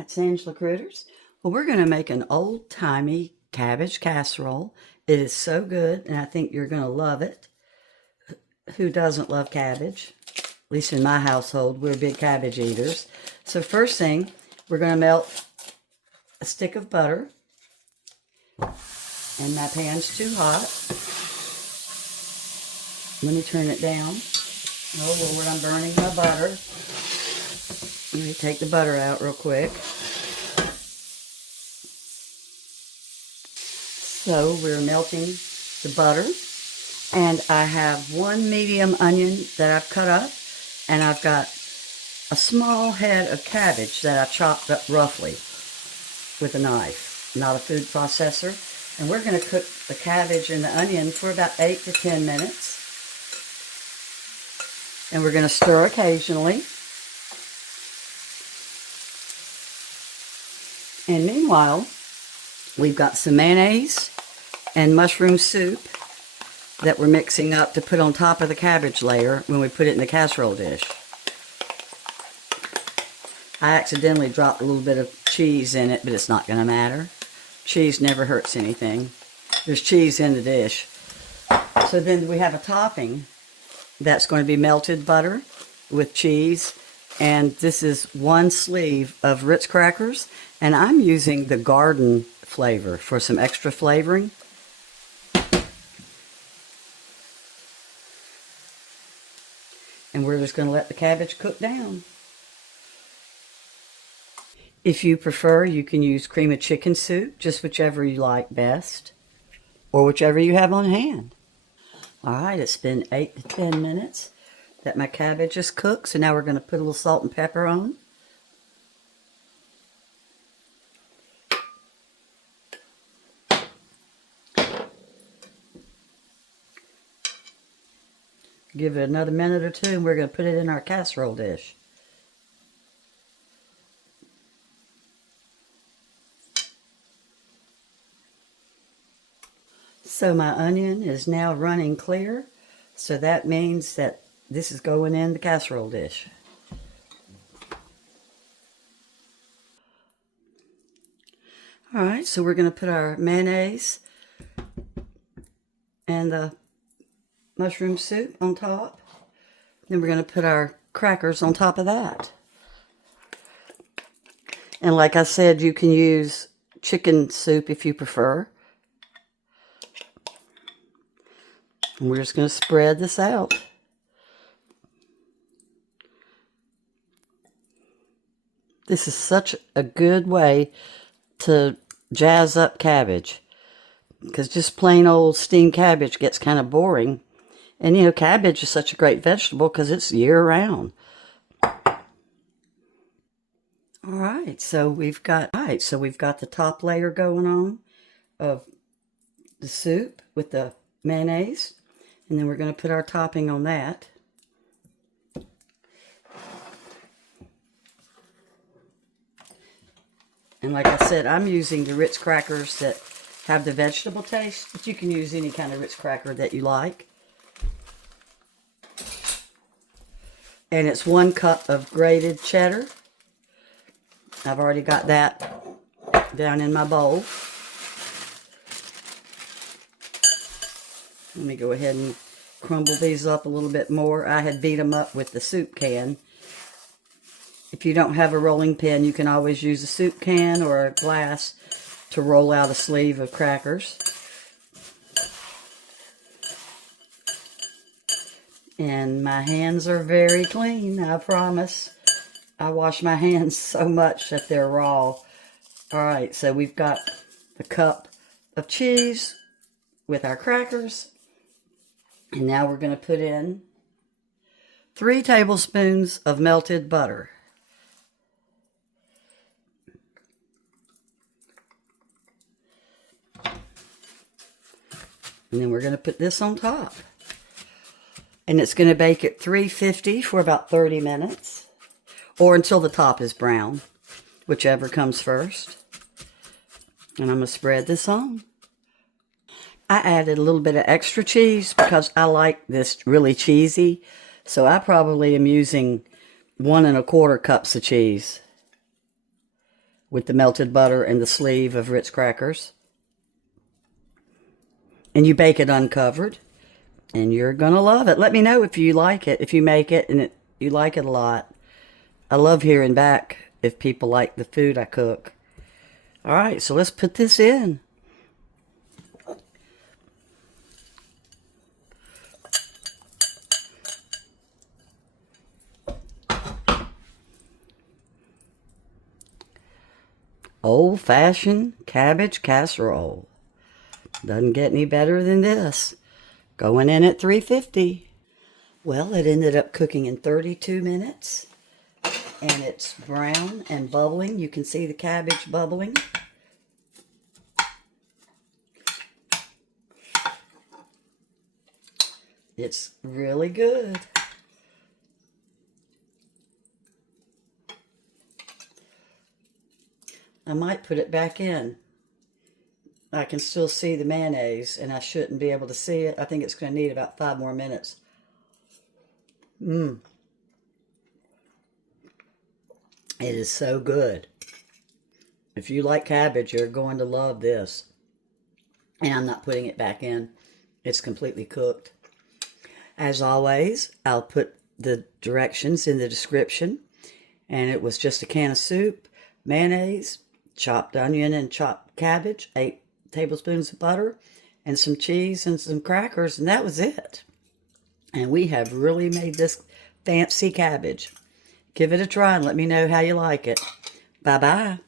Hi, it's Angela Critters. Well, we're going to make an old-timey cabbage casserole. It is so good, and I think you're going to love it. Who doesn't love cabbage? At least in my household, we're big cabbage eaters. So first thing, we're going to melt a stick of butter. And my pan's too hot. Let me turn it down. Oh, Lord, I'm burning my butter. Let me take the butter out real quick. So we're melting the butter. And I have one medium onion that I've cut up. And I've got a small head of cabbage that I chopped up roughly with a knife. Not a food processor. And we're going to cook the cabbage and the onion for about 8 to 10 minutes. And we're going to stir occasionally. And meanwhile, we've got some mayonnaise and mushroom soup that we're mixing up to put on top of the cabbage layer when we put it in the casserole dish. I accidentally dropped a little bit of cheese in it, but it's not going to matter. Cheese never hurts anything. There's cheese in the dish. So then we have a topping that's going to be melted butter with cheese. And this is one sleeve of Ritz crackers. And I'm using the garden flavor for some extra flavoring. And we're just going to let the cabbage cook down. If you prefer, you can use cream of chicken soup, just whichever you like best, or whichever you have on hand. All right, it's been 8 to 10 minutes that my cabbage is cooked, so now we're going to put a little salt and pepper on. Give it another minute or two, and we're going to put it in our casserole dish. So my onion is now running clear, so that means that this is going in the casserole dish. All right, so we're going to put our mayonnaise and the mushroom soup on top. Then we're going to put our crackers on top of that. And like I said, you can use chicken soup if you prefer. And we're just going to spread this out. This is such a good way to jazz up cabbage, because just plain old steamed cabbage gets kind of boring. And you know, cabbage is such a great vegetable because it's year-round. Alright, so we've got the top layer going on of the soup with the mayonnaise. And then we're going to put our topping on that. And like I said, I'm using the Ritz crackers that have the vegetable taste, but you can use any kind of Ritz cracker that you like. And it's 1 cup of grated cheddar. I've already got that down in my bowl. Let me go ahead and crumble these up a little bit more. I had beat them up with the soup can. If you don't have a rolling pin, you can always use a soup can or a glass to roll out a sleeve of crackers. And my hands are very clean, I promise. I wash my hands so much that they're raw. Alright, so we've got the cup of cheese with our crackers. And now we're going to put in 3 tablespoons of melted butter. And then we're going to put this on top. And it's going to bake at 350 for about 30 minutes. Or until the top is brown, whichever comes first. And I'm going to spread this on. I added a little bit of extra cheese because I like this really cheesy. So I probably am using 1 1/4 cups of cheese. with the melted butter and the sleeve of Ritz crackers. And you bake it uncovered. And you're going to love it. Let me know if you like it, if you make it and you like it a lot. I love hearing back if people like the food I cook. All right, so let's put this in. Old-fashioned cabbage casserole. Doesn't get any better than this. Going in at 350. Well, it ended up cooking in 32 minutes. And it's brown and bubbling. You can see the cabbage bubbling. It's really good. I might put it back in. I can still see the mayonnaise, and I shouldn't be able to see it. I think it's going to need about 5 more minutes. It is so good. If you like cabbage, you're going to love this. And I'm not putting it back in. It's completely cooked. As always, I'll put the directions in the description. And it was just a can of soup, mayonnaise, chopped onion and chopped cabbage, 8 tablespoons of butter, and some cheese and some crackers, and that was it. And we have really made this fancy cabbage. Give it a try and let me know how you like it. Bye-bye.